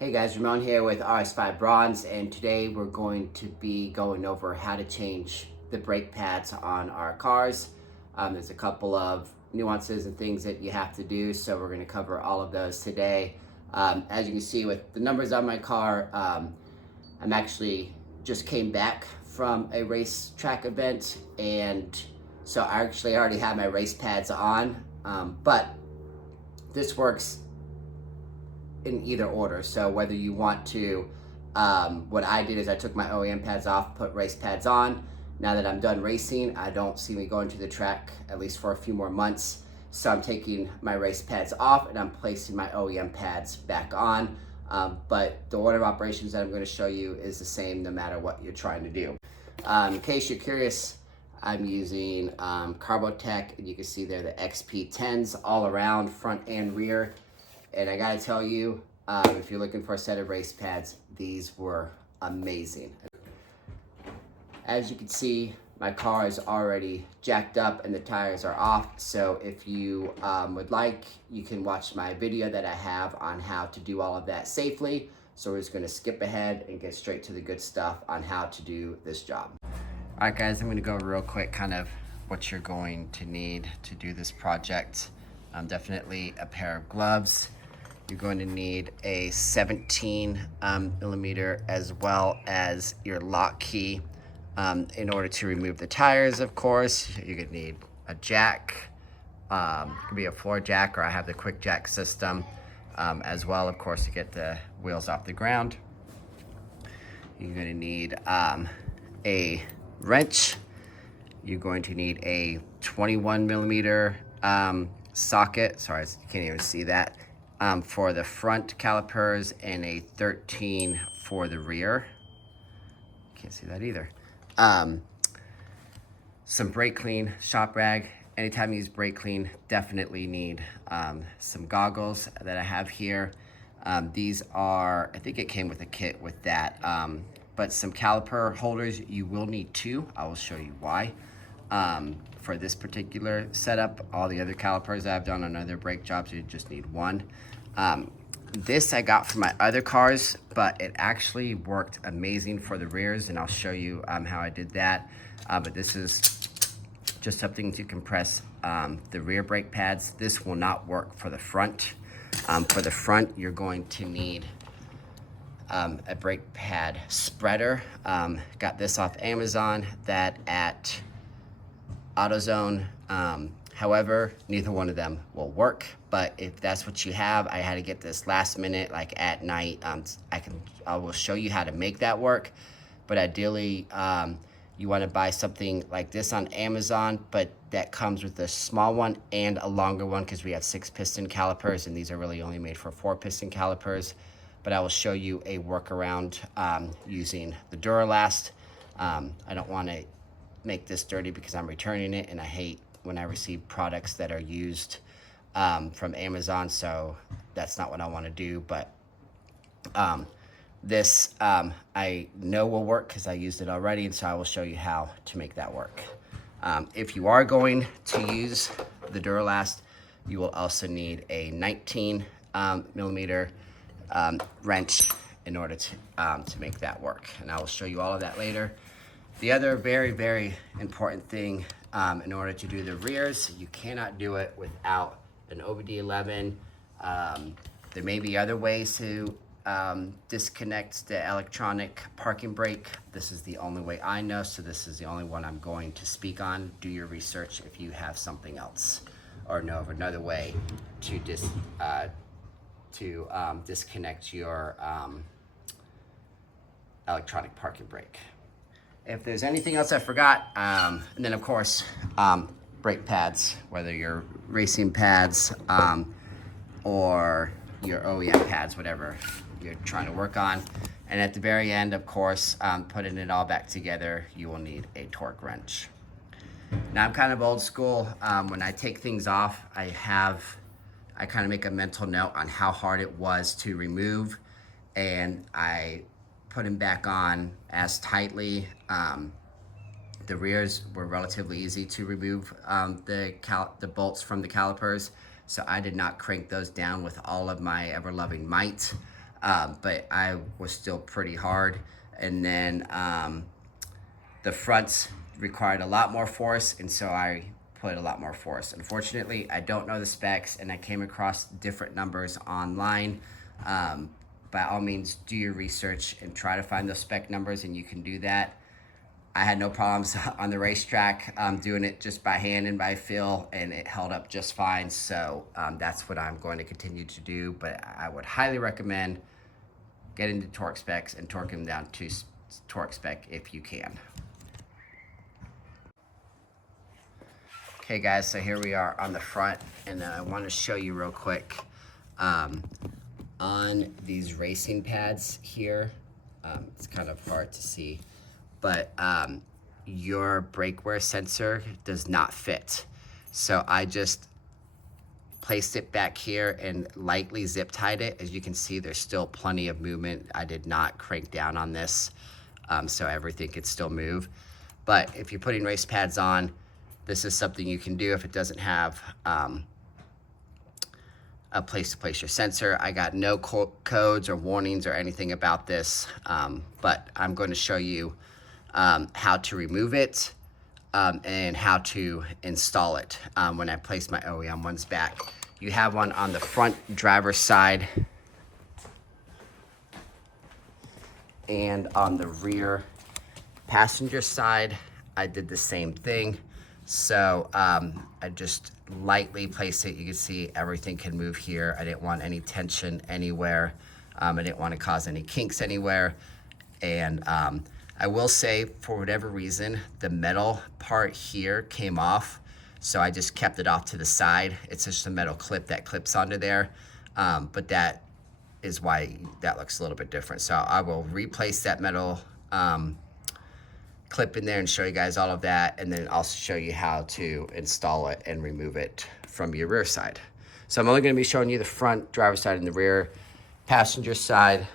Hey guys, Ramon here with RS5 Bronze, and today we're going to be going over how to change the brake pads on our cars. There's a couple of nuances and things that you have to do, so we're going to cover all of those today. As you can see with the numbers on my car, I'm actually just came back from a racetrack event, and so I actually already have my race pads on, but this works in either order. So whether you want to, what I did is I took my OEM pads off, put race pads on. Now that I'm done racing, I don't see me going to the track at least for a few more months. So I'm taking my race pads off and I'm placing my OEM pads back on. But the order of operations that I'm going to show you is the same no matter what you're trying to do. In case you're curious, I'm using Carbotech, and you can see there the XP10s all around, front and rear. And I gotta tell you, if you're looking for a set of race pads, these were amazing. As you can see, my car is already jacked up and the tires are off. So if you would like, you can watch my video that I have on how to do all of that safely. So we're just gonna skip ahead and get straight to the good stuff on how to do this job. All right guys, I'm gonna go real quick kind of what you're going to need to do this project. Definitely a pair of gloves. You're going to need a 17 millimeter as well as your lock key. In order to remove the tires, of course, you're going to need a jack. It could be a floor jack, or I have the quick jack system as well, of course, to get the wheels off the ground. You're going to need a wrench. You're going to need a 21 millimeter socket. Sorry, you can't even see that. For the front calipers, and a 13 for the rear. Can't see that either. Some brake clean, shop rag. Anytime you use brake clean, definitely need some goggles that I have here. These are, I think it came with a kit with that, but some caliper holders, you will need two. I will show you why. For this particular setup, all the other calipers I've done on other brake jobs, you just need one. This I got for my other cars, but it actually worked amazing for the rears, and I'll show you how I did that. But this is just something to compress the rear brake pads. This will not work for the front. For the front, you're going to need a brake pad spreader. Got this off Amazon, that at AutoZone. However, neither one of them will work, but if that's what you have, I had to get this last minute, like at night. I will show you how to make that work, but ideally, you want to buy something like this on Amazon, but that comes with a small one and a longer one, because we have 6-piston calipers, and these are really only made for 4-piston calipers. But I will show you a workaround using the Duralast. I don't want to make this dirty because I'm returning it, and I hate when I receive products that are used from Amazon, so that's not what I want to do. But this I know will work because I used it already, and so I will show you how to make that work. If you are going to use the Duralast, you will also need a 19 millimeter wrench in order to make that work, and I will show you all of that later. The other very, very important thing, in order to do the rears, you cannot do it without an OBD11. There may be other ways to disconnect the electronic parking brake. This is the only way I know, so this is the only one I'm going to speak on. Do your research if you have something else or know of another way to disconnect your electronic parking brake. If there's anything else I forgot, and then of course, brake pads, whether you're racing pads or your OEM pads, whatever you're trying to work on. And at the very end, of course, putting it all back together, you will need a torque wrench. Now I'm kind of old school. When I take things off, I kind of make a mental note on how hard it was to remove, and I put them back on as tightly. The rears were relatively easy to remove the bolts from the calipers, so I did not crank those down with all of my ever-loving might. but I was still pretty hard. And then the fronts required a lot more force, and so I put a lot more force. Unfortunately, I don't know the specs, and I came across different numbers online. By all means, do your research and try to find those spec numbers, and you can do that. I had no problems on the racetrack doing it just by hand and by feel, and it held up just fine. So that's what I'm going to continue to do, but I would highly recommend getting the torque specs and torque them down to torque spec if you can. Okay guys, so here we are on the front, and I want to show you real quick on these racing pads here. It's kind of hard to see, but your brake wear sensor does not fit. So I just placed it back here and lightly zip tied it. As you can see, there's still plenty of movement. I did not crank down on this, so everything could still move. But if you're putting race pads on, this is something you can do if it doesn't have a place to place your sensor. I got no codes or warnings or anything about this, but I'm going to show you how to remove it and how to install it when I place my OEM ones back. You have one on the front driver's side and on the rear passenger side. I did the same thing. So I just lightly placed it. You can see everything can move here. I didn't want any tension anywhere. I didn't want to cause any kinks anywhere. And I will say, for whatever reason, the metal part here came off. So I just kept it off to the side. It's just a metal clip that clips onto there. But that is why that looks a little bit different. So I will replace that metal clip in there and show you guys all of that, and then also show you how to install it and remove it from your rear side. So I'm only going to be showing you the front driver's side and the rear passenger side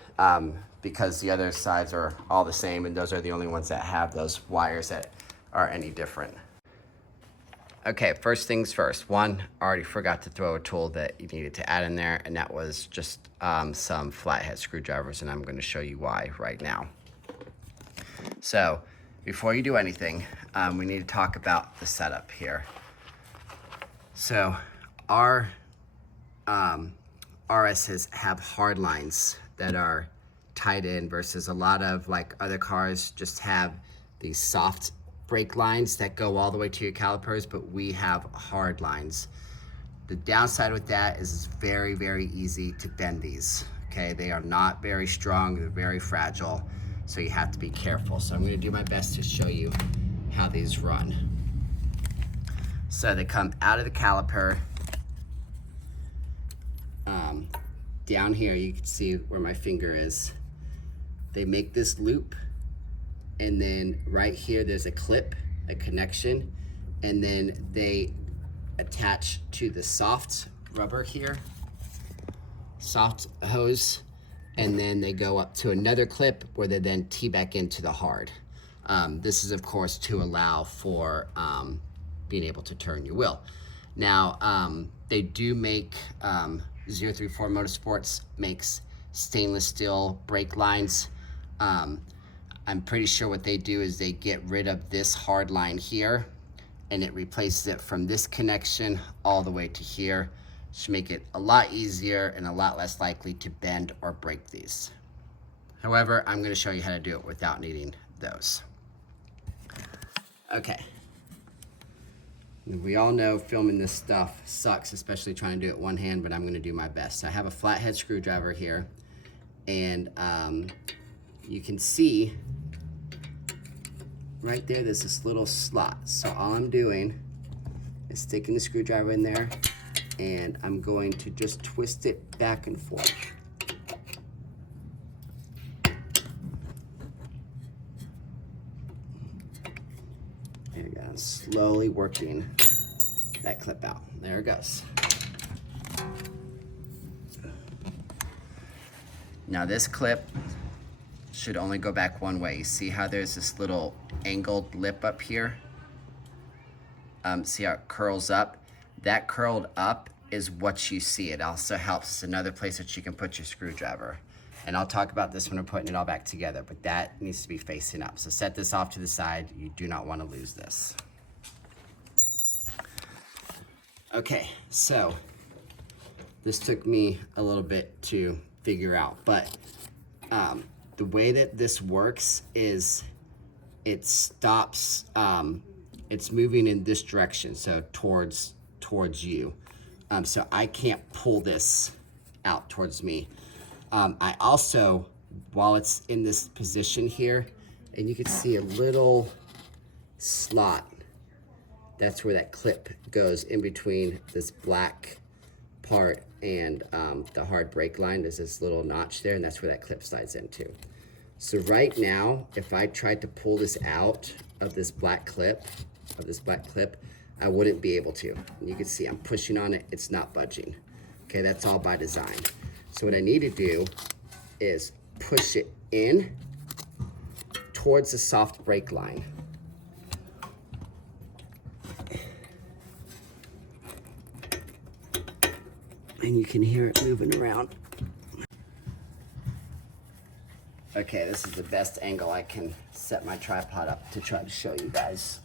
because the other sides are all the same, and those are the only ones that have those wires that are any different. Okay, first things first. One, I already forgot to throw a tool that you needed to add in there, and that was just some flathead screwdrivers, and I'm going to show you why right now. So before you do anything, we need to talk about the setup here. So our RSs have hard lines that are tied in versus a lot of like other cars just have these soft brake lines that go all the way to your calipers, but we have hard lines. The downside with that is it's very, very easy to bend these. Okay, they are not very strong, they're very fragile. So you have to be careful. So I'm going to do my best to show you how these run. So they come out of the caliper. Down here, you can see where my finger is. They make this loop, and then right here there's a clip, a connection, and then they attach to the soft rubber here, soft hose, and then they go up to another clip where they then tee back into the hard. This is of course to allow for being able to turn your wheel. Now they do make 034 Motorsports makes stainless steel brake lines. I'm pretty sure what they do is they get rid of this hard line here, and it replaces it from this connection all the way to here. Should make it a lot easier and a lot less likely to bend or break these. However, I'm going to show you how to do it without needing those. Okay. We all know filming this stuff sucks, especially trying to do it one hand, but I'm going to do my best. So I have a flathead screwdriver here, and you can see right there, there's this little slot. So all I'm doing is sticking the screwdriver in there, and I'm going to just twist it back and forth. There we go. I'm slowly working that clip out. There it goes. Now this clip should only go back one way. You see how there's this little angled lip up here? See how it curls up? That curled up is what you see. It also helps. It's another place that you can put your screwdriver. And I'll talk about this when we're putting it all back together, but that needs to be facing up. So set this off to the side. You do not want to lose this. Okay, so this took me a little bit to figure out, but the way that this works is it stops, it's moving in this direction, so towards you. So I can't pull this out towards me. I also, while it's in this position here, and you can see a little slot, that's where that clip goes in between this black part and the hard brake line. There's this little notch there, and that's where that clip slides into. So right now, if I tried to pull this out of this black clip, I wouldn't be able to. And you can see I'm pushing on it, it's not budging. Okay, that's all by design. So what I need to do is push it in towards the soft brake line. And you can hear it moving around. Okay, this is the best angle I can set my tripod up to try to show you guys.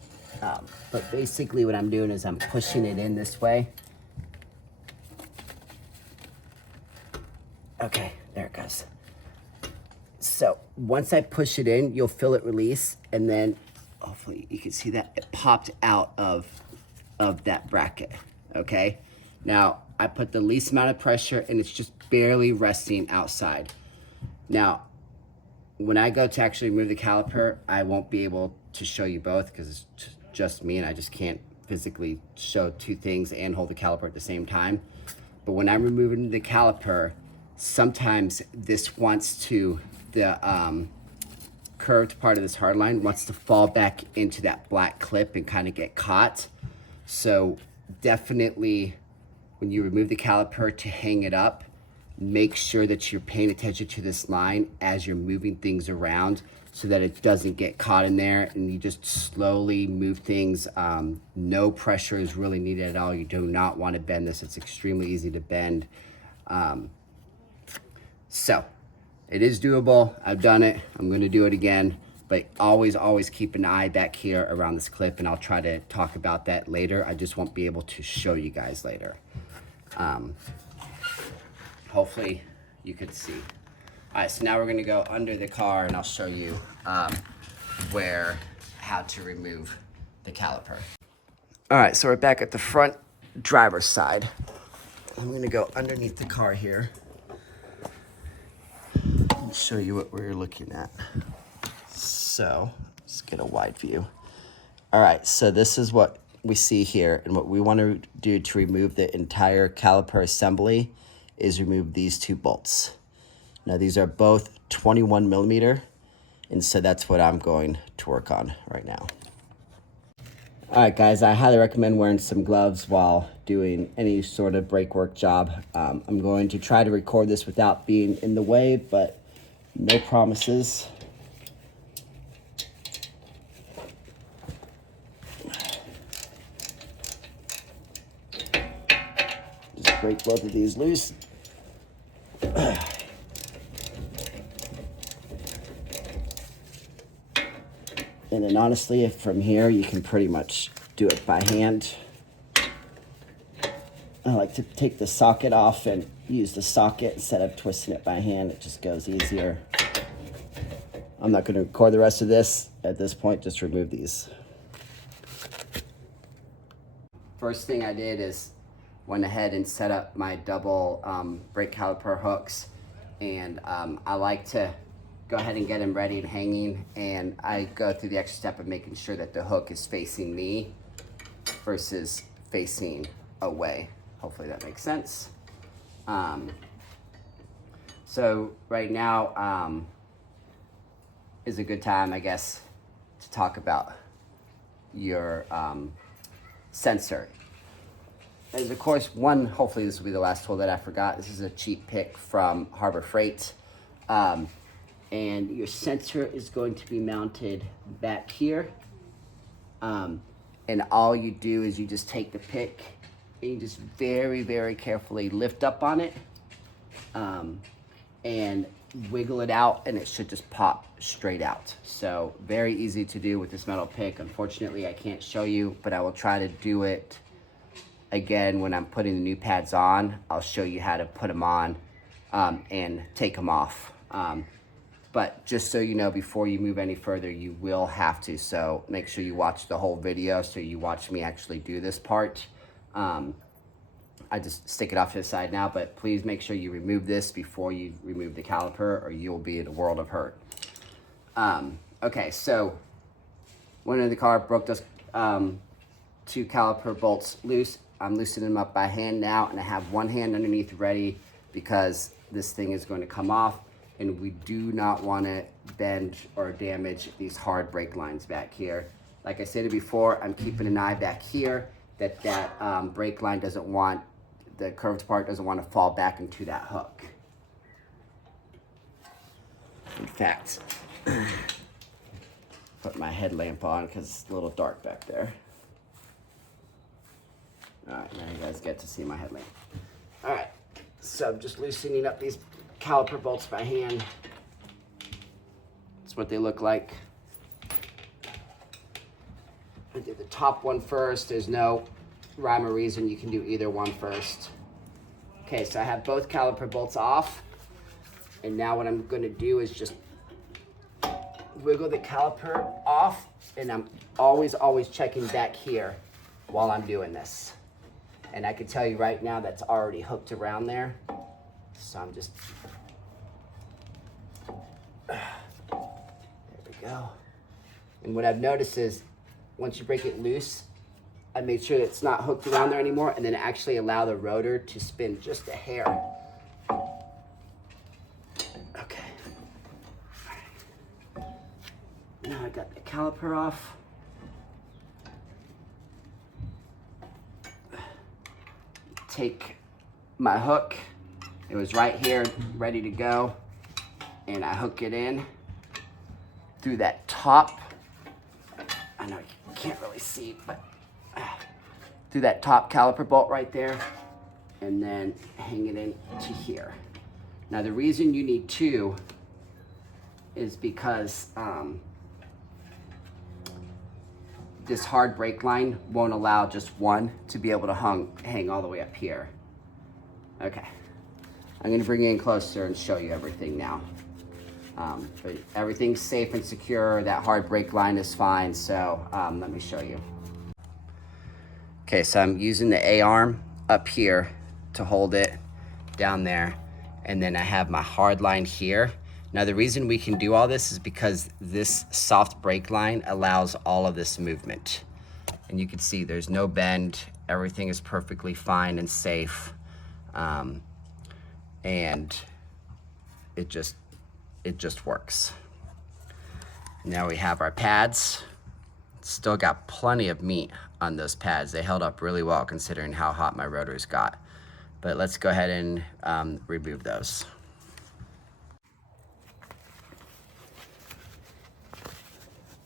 But basically what I'm doing is I'm pushing it in this way. Okay, there it goes. So once I push it in, you'll feel it release, and then hopefully you can see that it popped out of that bracket, okay? Now, I put the least amount of pressure and it's just barely resting outside. Now, when I go to actually remove the caliper, I won't be able to show you both because it's just me and I just can't physically show two things and hold the caliper at the same time. But when I'm removing the caliper, sometimes this wants to, the curved part of this hard line wants to fall back into that black clip and kind of get caught. So definitely when you remove the caliper to hang it up, make sure that you're paying attention to this line as you're moving things around so that it doesn't get caught in there, and you just slowly move things. No pressure is really needed at all. You do not want to bend this. It's extremely easy to bend. So it is doable. I've done it. I'm going to do it again, but always keep an eye back here around this clip, and I'll try to talk about that later. I just won't be able to show you guys later. Hopefully you could see. All right, so now we're gonna go under the car and I'll show you how to remove the caliper. All right, so we're back at the front driver's side. I'm gonna go underneath the car here and show you what we're looking at. So let's get a wide view. All right, so this is what we see here, and what we want to do to remove the entire caliper assembly is remove these two bolts. Now these are both 21 millimeter, and so that's what I'm going to work on right now. All right, guys, I highly recommend wearing some gloves while doing any sort of brake work job. I'm going to try to record this without being in the way, but no promises. Just break both of these loose. And then honestly, if from here, you can pretty much do it by hand. I like to take the socket off and use the socket instead of twisting it by hand. It just goes easier. I'm not going to record the rest of this at this point, just remove these. First thing I did is went ahead and set up my double brake caliper hooks, and I like to go ahead and get them ready and hanging, and I go through the extra step of making sure that the hook is facing me versus facing away. Hopefully that makes sense. So right now is a good time, I guess, to talk about your sensor. There's of course one, hopefully this will be the last tool that I forgot. This is a cheap pick from Harbor Freight. And your sensor is going to be mounted back here. And all you do is you just take the pick and you just very carefully lift up on it. And wiggle it out and it should just pop straight out. So very easy to do with this metal pick. Unfortunately, I can't show you, but I will try to do it again when I'm putting the new pads on. I'll show you how to put them on and take them off. But just so you know, before you move any further, you will have to. So make sure you watch the whole video so you watch me actually do this part. I just stick it off to the side now, but please make sure you remove this before you remove the caliper or you'll be in a world of hurt. Okay, so went into the car, broke those 2 caliper bolts loose. I'm loosening them up by hand now, and I have one hand underneath ready because this thing is going to come off, and we do not want to bend or damage these hard brake lines back here. Like I said before, I'm keeping an eye back here that brake line doesn't want, the curved part doesn't want to fall back into that hook. In fact, put my headlamp on because it's a little dark back there. All right, now you guys get to see my headlamp. All right, so I'm just loosening up these caliper bolts by hand. That's what they look like. I did the top one first. There's no rhyme or reason. You can do either one first. Okay, so I have both caliper bolts off. And now what I'm gonna do is just wiggle the caliper off, and I'm always checking back here while I'm doing this. And I can tell you right now that's already hooked around there. So I'm just, there we go. And what I've noticed is once you break it loose, I made sure that it's not hooked around there anymore, and then actually allow the rotor to spin just a hair. Okay. Now I got the caliper off. Take my hook. It was right here, ready to go. And I hook it in through that top. I know you can't really see, but through that top caliper bolt right there, and then hang it in to here. Now the reason you need 2 is because this hard brake line won't allow just one to be able to hang all the way up here. Okay, I'm gonna bring you in closer and show you everything now. But everything's safe and secure. That hard brake line is fine, so let me show you. Okay, so I'm using the A-arm up here to hold it down there, and then I have my hard line here. Now the reason we can do all this is because this soft brake line allows all of this movement. And you can see there's no bend, everything is perfectly fine and safe. And it just works. Now we have our pads. Still got plenty of meat on those pads. They held up really well considering how hot my rotors got. But let's go ahead and remove those.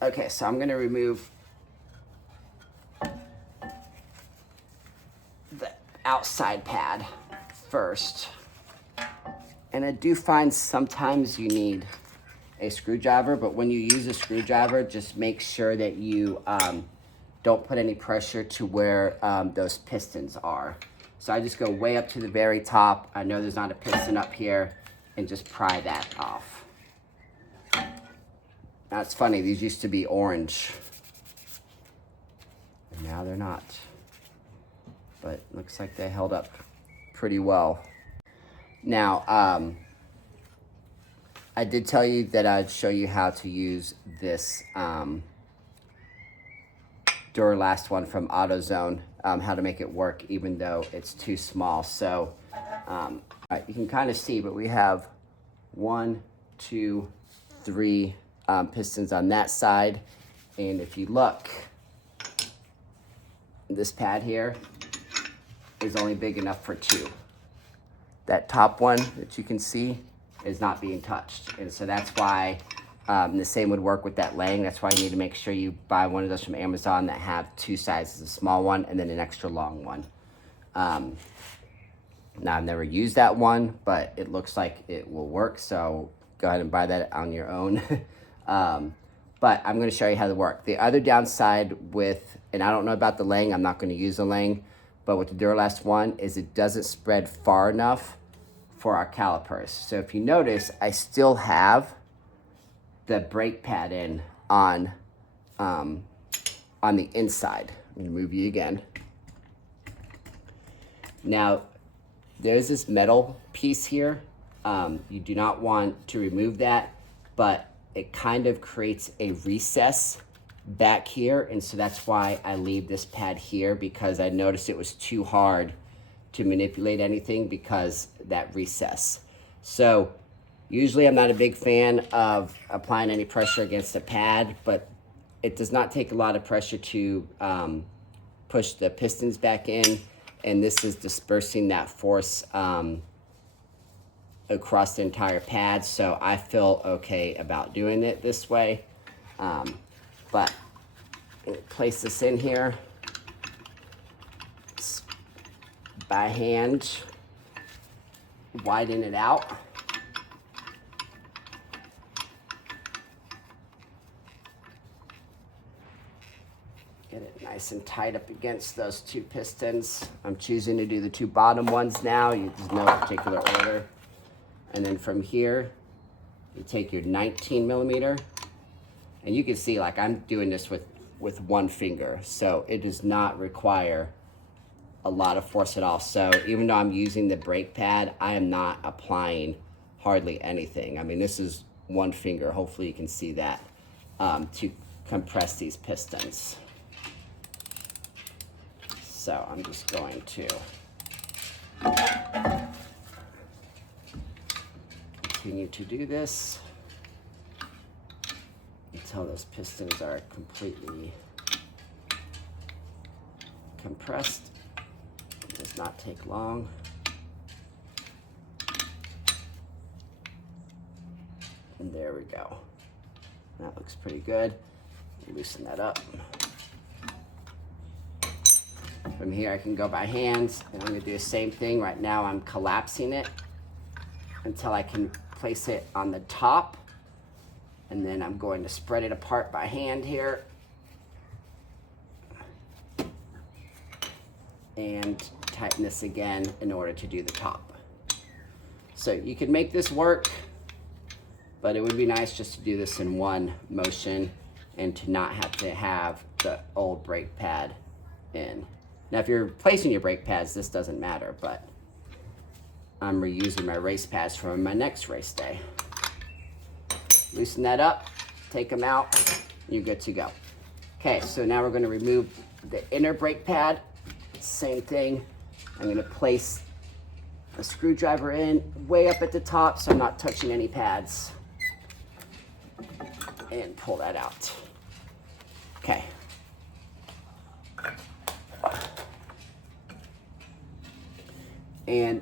Okay, so I'm gonna remove the outside pad first. And I do find sometimes you need a screwdriver, but when you use a screwdriver, just make sure that you don't put any pressure to where those pistons are. So I just go way up to the very top. I know there's not a piston up here, and just pry that off. Now it's funny, these used to be orange, and now they're not. But looks like they held up pretty well. Now, I did tell you that I'd show you how to use this Duralast one from AutoZone, how to make it work even though it's too small. So you can kind of see, but we have 1, 2, 3 pistons on that side. And if you look, this pad here is only big enough for 2. That top one that you can see is not being touched. And so that's why the same would work with that Lang. That's why you need to make sure you buy one of those from Amazon that have 2 sizes, a small one and then an extra long one. Now I've never used that one, but it looks like it will work. So go ahead and buy that on your own. But I'm going to show you how to work. The other downside with, and I don't know about the Lang, I'm not going to use the Lang, but with the Duralast one is it doesn't spread far enough for our calipers. So if you notice, I still have the brake pad in on the inside. I'm going to move you again. Now, there's this metal piece here. You do not want to remove that, but it kind of creates a recess back here, and so that's why I leave this pad here, because I noticed it was too hard to manipulate anything because that recess. So usually I'm not a big fan of applying any pressure against the pad, but it does not take a lot of pressure to push the pistons back in, and this is dispersing that force across the entire pad, so I feel okay about doing it this way. But place this in here by hand, widen it out. Get it nice and tight up against those two pistons. I'm choosing to do the two bottom ones now. There's no particular order. And then from here, you take your 19 millimeter, and you can see, like, I'm doing this with one finger, so it does not require a lot of force at all. So even though I'm using the brake pad, I am not applying hardly anything. I mean, this is one finger, hopefully you can see that, to compress these pistons. So I'm just going to continue to do this until those pistons are completely compressed. It does not take long. And there we go. That looks pretty good. Loosen that up. From here I can go by hands, and I'm going to do the same thing. Right now I'm collapsing it until I can place it on the top, and then I'm going to spread it apart by hand here and tighten this again in order to do the top. So you can make this work, but it would be nice just to do this in one motion and to not have to have the old brake pad in. Now if you're replacing your brake pads, this doesn't matter, but I'm reusing my race pads from my next race day. Loosen that up, take them out, you're good to go. Okay, so now we're going to remove the inner brake pad. Same thing. I'm going to place a screwdriver in way up at the top so I'm not touching any pads. And pull that out. Okay. And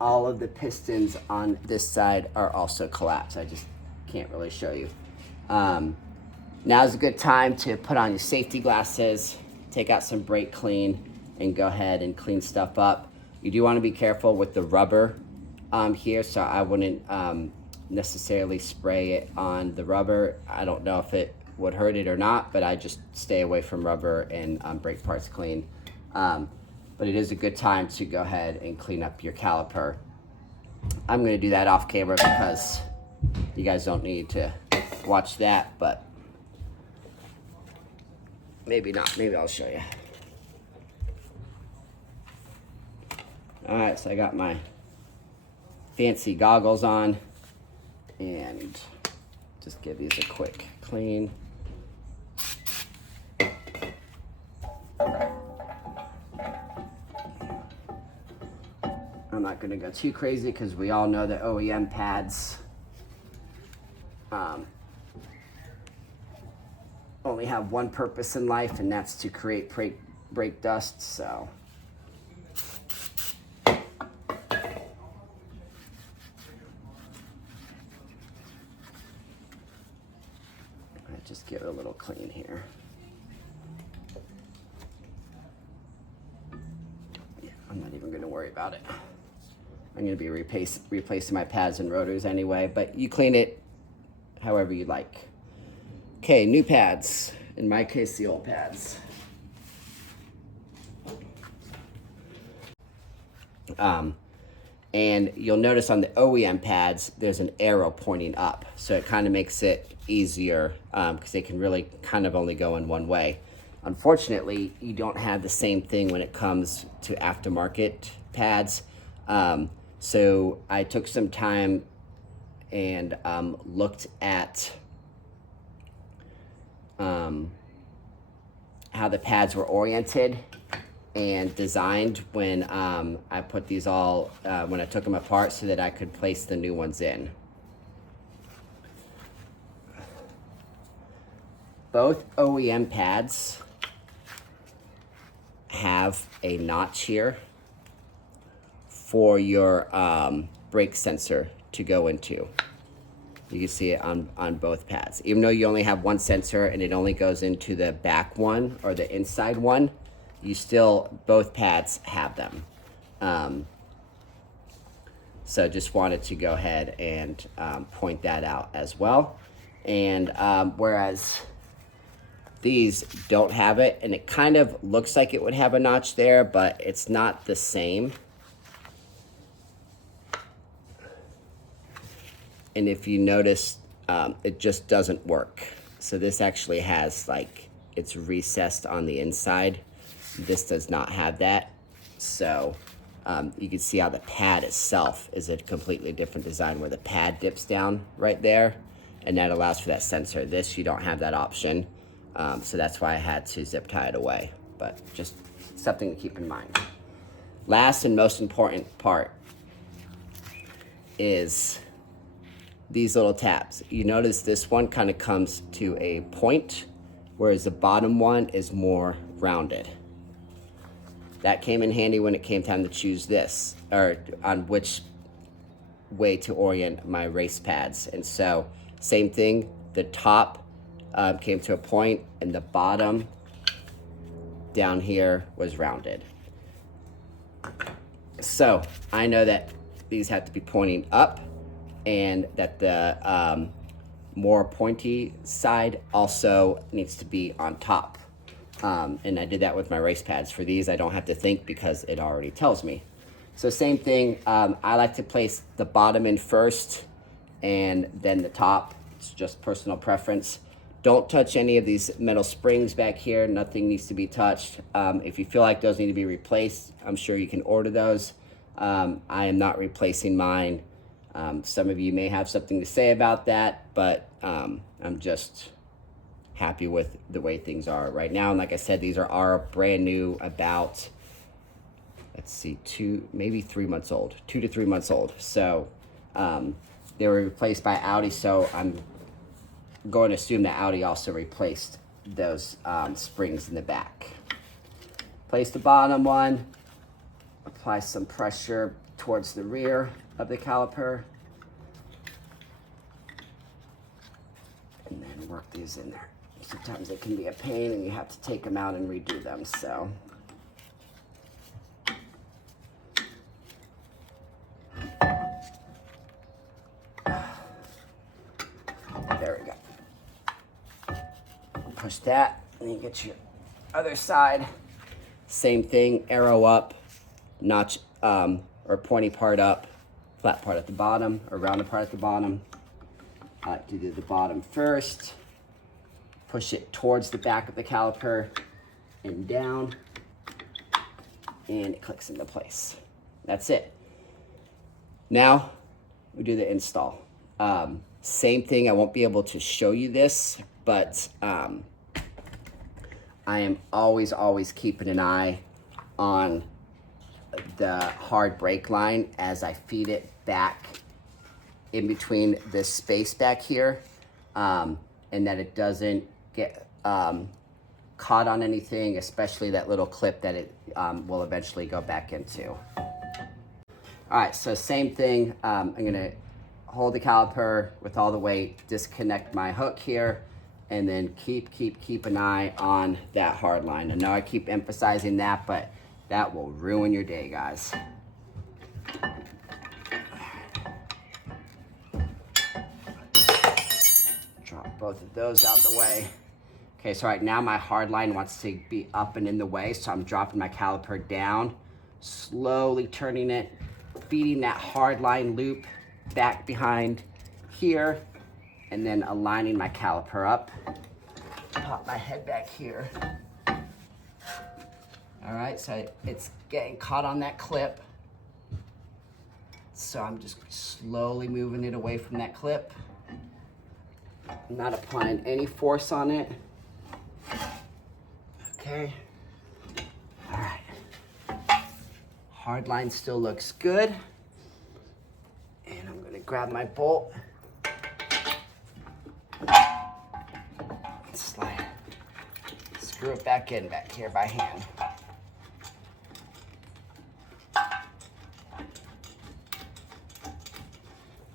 all of the pistons on this side are also collapsed. I just can't really show you. Now's a good time to put on your safety glasses, take out some brake clean, and go ahead and clean stuff up. You do want to be careful with the rubber here, so I wouldn't necessarily spray it on the rubber. I don't know if it would hurt it or not, but I just stay away from rubber and brake parts clean. But it is a good time to go ahead and clean up your caliper. I'm going to do that off camera because you guys don't need to watch that, but maybe not. Maybe I'll show you. All right, so I got my fancy goggles on and just give these a quick clean. I'm not going to go too crazy because we all know that OEM pads only have one purpose in life, and that's to create brake dust. So I just give it a little clean here. Yeah, I'm not even going to worry about it. I'm gonna be replacing my pads and rotors anyway, but you clean it however you like. Okay, new pads. In my case, the old pads. And you'll notice on the OEM pads, there's an arrow pointing up. So it kind of makes it easier because they can really kind of only go in one way. Unfortunately, you don't have the same thing when it comes to aftermarket pads. So I took some time and looked at how the pads were oriented and designed when I put these all, when I took them apart so that I could place the new ones in. Both OEM pads have a notch here for your brake sensor to go into. You can see it on both pads. Even though you only have one sensor and it only goes into the back one or the inside one, you still, both pads have them. So just wanted to go ahead and point that out as well. And whereas these don't have it, and it kind of looks like it would have a notch there, but it's not the same. And if you notice, it just doesn't work. So this actually has, like, it's recessed on the inside. This does not have that. So you can see how the pad itself is a completely different design where the pad dips down right there, and that allows for that sensor. This, you don't have that option. So that's why I had to zip tie it away, but just something to keep in mind. Last and most important part is these little tabs. You notice this one kind of comes to a point, whereas the bottom one is more rounded. That came in handy when it came time to choose this, or on which way to orient my race pads. And so, same thing, the top came to a point, and the bottom down here was rounded. So, I know that these have to be pointing up, and that the more pointy side also needs to be on top. And I did that with my race pads. For these, I don't have to think because it already tells me. So same thing, I like to place the bottom in first and then the top. It's just personal preference. Don't touch any of these metal springs back here. Nothing needs to be touched. If you feel like those need to be replaced, I'm sure you can order those. I am not replacing mine. Some of you may have something to say about that, but I'm just happy with the way things are right now. And like I said, these are brand new, about, let's see, 2 to 3 months old. So they were replaced by Audi, so I'm going to assume that Audi also replaced those springs in the back. Place the bottom one, apply some pressure towards the rear of the caliper, and then work these in there. Sometimes it can be a pain and you have to take them out and redo them, so. There we go. Push that, and you get your other side. Same thing, arrow up, notch or pointy part up, flat part at the bottom, or rounded part at the bottom. I like to do the bottom first. Push it towards the back of the caliper and down, and it clicks into place. That's it. Now we do the install. Same thing, I won't be able to show you this, but I am always keeping an eye on the hard brake line as I feed it back in between this space back here, and that it doesn't get caught on anything, especially that little clip that it will eventually go back into. All right, so same thing. I'm gonna hold the caliper with all the weight, disconnect my hook here, and then keep an eye on that hard line. I know I keep emphasizing that, but that will ruin your day, guys. both of those out of the way. Okay, so right now my hard line wants to be up and in the way, so I'm dropping my caliper down, slowly turning it, feeding that hard line loop back behind here, and then aligning my caliper up. Pop my head back here. All right, so it's getting caught on that clip. So I'm just slowly moving it away from that clip. I'm not applying any force on it. Okay. All right. Hard line still looks good. And I'm gonna grab my bolt. Slide. Screw it back in back here by hand.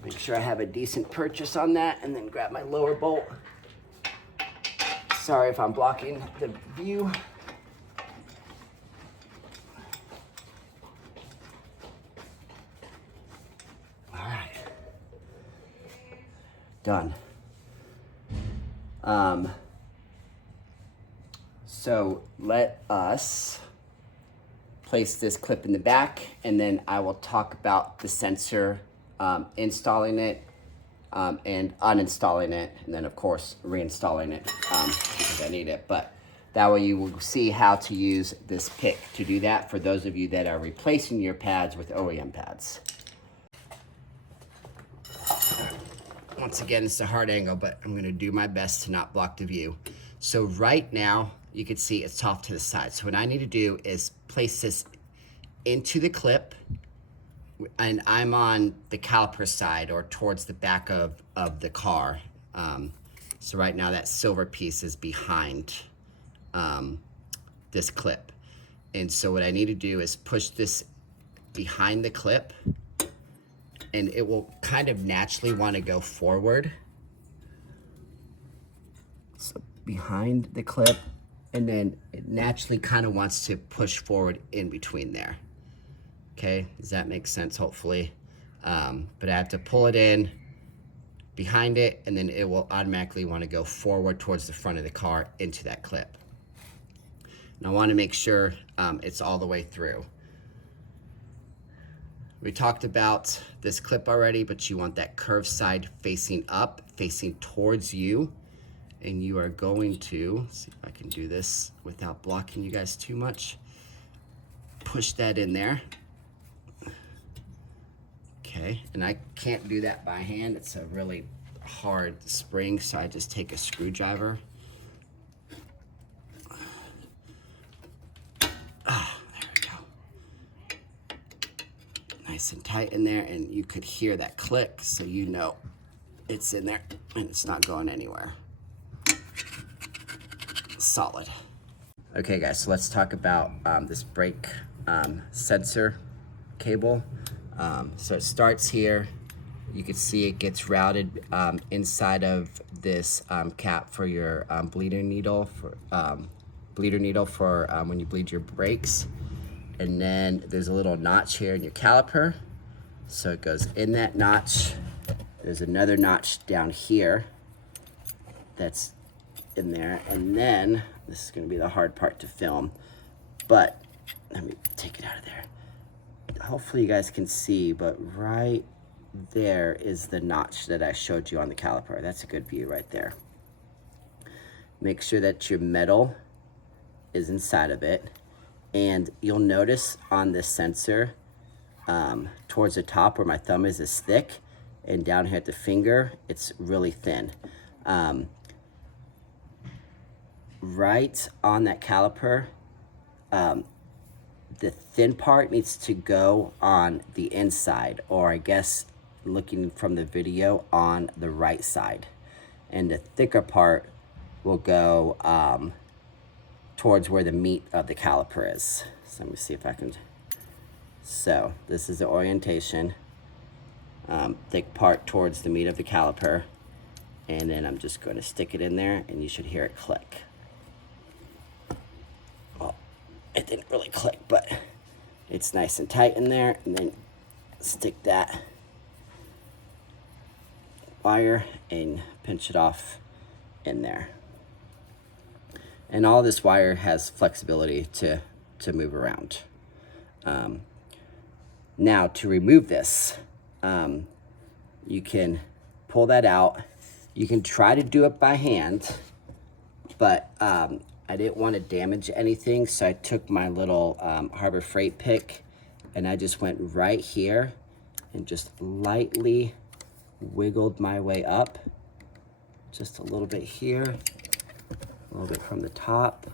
Make sure I have a decent purchase on that, and then grab my lower bolt. Sorry if I'm blocking the view. All right. Done. So let us place this clip in the back, and then I will talk about the sensor, installing it and uninstalling it, and then of course reinstalling it because I need it. But that way you will see how to use this pick to do that for those of you that are replacing your pads with OEM pads. Once again, it's a hard angle, but I'm gonna do my best to not block the view. So right now, you can see it's off to the side. So what I need to do is place this into the clip, and I'm on the caliper side or towards the back of the car. So right now that silver piece is behind this clip. And so what I need to do is push this behind the clip, and it will kind of naturally want to go forward. So behind the clip, and then it naturally kind of wants to push forward in between there. Okay, does that make sense, hopefully? But I have to pull it in behind it, and then it will automatically want to go forward towards the front of the car into that clip. And I want to make sure it's all the way through. We talked about this clip already, but you want that curved side facing up, facing towards you. And you are going to, see if I can do this without blocking you guys too much. Push that in there. Okay, and I can't do that by hand. It's a really hard spring, so I just take a screwdriver. There we go. Nice and tight in there, and you could hear that click, so you know it's in there and it's not going anywhere. Solid. Okay guys, so let's talk about this brake sensor cable. So it starts here. You can see it gets routed inside of this cap for your bleeder needle for when you bleed your brakes. And then there's a little notch here in your caliper. So it goes in that notch. There's another notch down here that's in there. And then, this is gonna be the hard part to film, but let me take it out of there. Hopefully you guys can see, but right there is the notch that I showed you on the caliper. That's a good view right there. Make sure that your metal is inside of it. And you'll notice on this sensor, towards the top where my thumb is thick, and down here at the finger, it's really thin. Right on that caliper, the thin part needs to go on the inside, or I guess looking from the video, on the right side. And the thicker part will go towards where the meat of the caliper is. So let me see if I can. So this is the orientation. Thick part towards the meat of the caliper. And then I'm just going to stick it in there, and you should hear it click. Well, it didn't really click, but it's nice and tight in there. And then stick that wire and pinch it off in there. And all this wire has flexibility to move around. Now to remove this, you can pull that out. You can try to do it by hand, but I didn't want to damage anything, so I took my little Harbor Freight pick and I just went right here and just lightly wiggled my way up. Just a little bit here, a little bit from the top.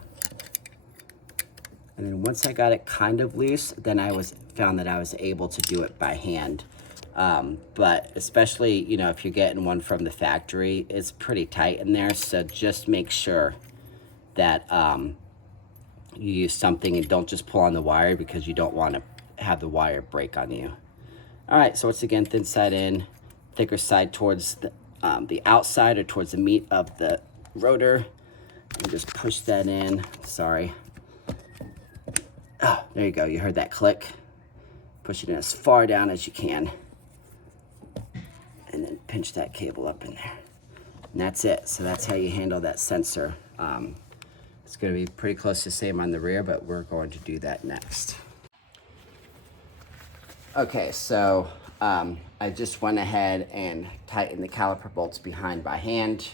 And then once I got it kind of loose, then I found that I was able to do it by hand. But especially, you know, if you're getting one from the factory, it's pretty tight in there. So just make sure that you use something and don't just pull on the wire, because you don't want to have the wire break on you. All right, so once again, thin side in, thicker side towards the outside or towards the meat of the rotor. And just push that in. Sorry. Oh, there you go. You heard that click. Push it in as far down as you can. And then pinch that cable up in there. And that's it. So that's how you handle that sensor. It's going to be pretty close to the same on the rear, but we're going to do that next. Okay, so I just went ahead and tightened the caliper bolts behind by hand.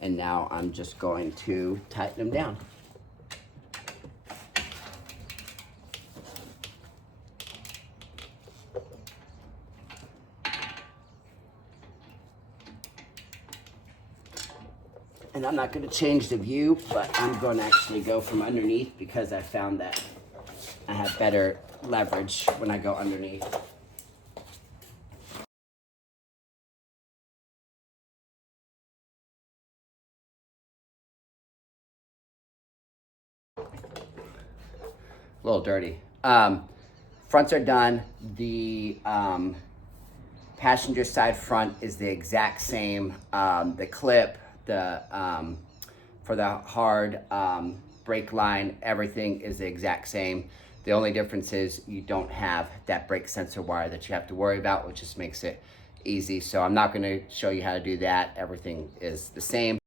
And now I'm just going to tighten them down. And I'm not going to change the view, but I'm going to actually go from underneath, because I found that I have better leverage when I go underneath. A little dirty. Fronts are done. The passenger side front is the exact same. The clip, for the hard brake line, everything is the exact same. The only difference is you don't have that brake sensor wire that you have to worry about, which just makes it easy. So I'm not going to show you how to do that. Everything is the same.